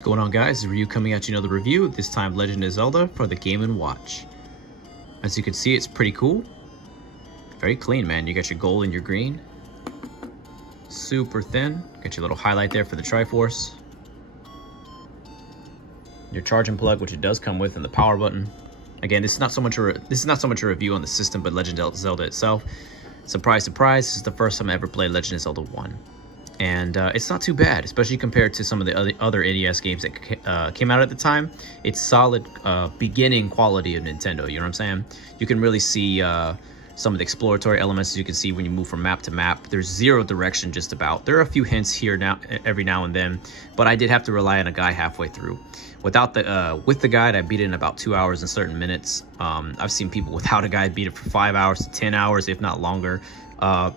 What's going on, guys? Ryu coming at you another review, this time Legend of Zelda for the Game & Watch. As you can see, it's pretty cool. Very clean, man. You got your gold and your green. Super thin. Got your little highlight there for the Triforce. Your charging plug, which it does come with, and the power button. Again, this is not so much a review on the system, but Legend of Zelda itself. Surprise, surprise, this is the first time I ever played Legend of Zelda 1. And it's not too bad, especially compared to some of the other NES games that came out at the time. It's solid beginning quality of Nintendo, you know what I'm saying? You can really see some of the exploratory elements you can see when you move from map to map. There's zero direction just about. There are a few hints here every now and then, but I did have to rely on a guide halfway through. With the guide, I beat it in about 2 hours and certain minutes. I've seen people without a guide beat it for 5 hours to 10 hours, if not longer.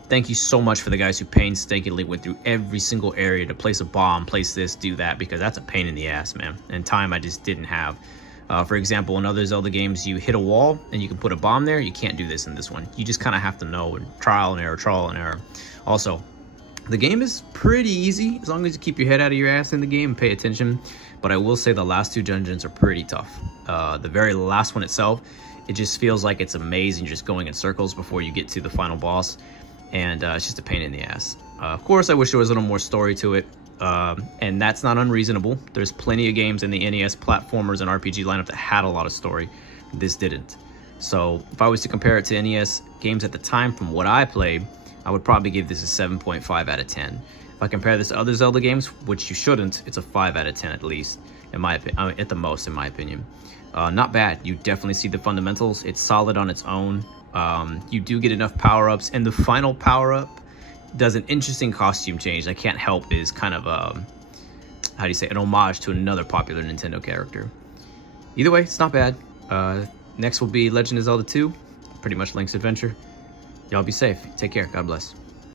Thank you so much for the guys who painstakingly went through every single area to place a bomb, place this, do that, because that's a pain in the ass, man. And time I just didn't have. For example, in other Zelda games, you hit a wall and you can put a bomb there. You can't do this in this one. You just kind of have to know, and trial and error. Also, the game is pretty easy as long as you keep your head out of your ass in the game and pay attention. But I will say the last two dungeons are pretty tough. The very last one itself, it just feels like it's amazing just going in circles before you get to the final boss. And it's just a pain in the ass. Of course, I wish there was a little more story to it. And that's not unreasonable. There's plenty of games in the NES platformers and RPG lineup that had a lot of story. This didn't. So if I was to compare it to NES games at the time from what I played, I would probably give this a 7.5 out of 10. If I compare this to other Zelda games, which you shouldn't, it's a 5 out of 10 at least, in my opinion, at the most, in my opinion. Not bad. You definitely see the fundamentals. It's solid on its own. You do get enough power-ups, and the final power-up does an interesting costume change. I can't help is kind of how do you say, an homage to another popular Nintendo character. Either way, it's not bad. Next will be Legend of Zelda 2, pretty much Link's Adventure. Y'all be safe. Take care. God bless.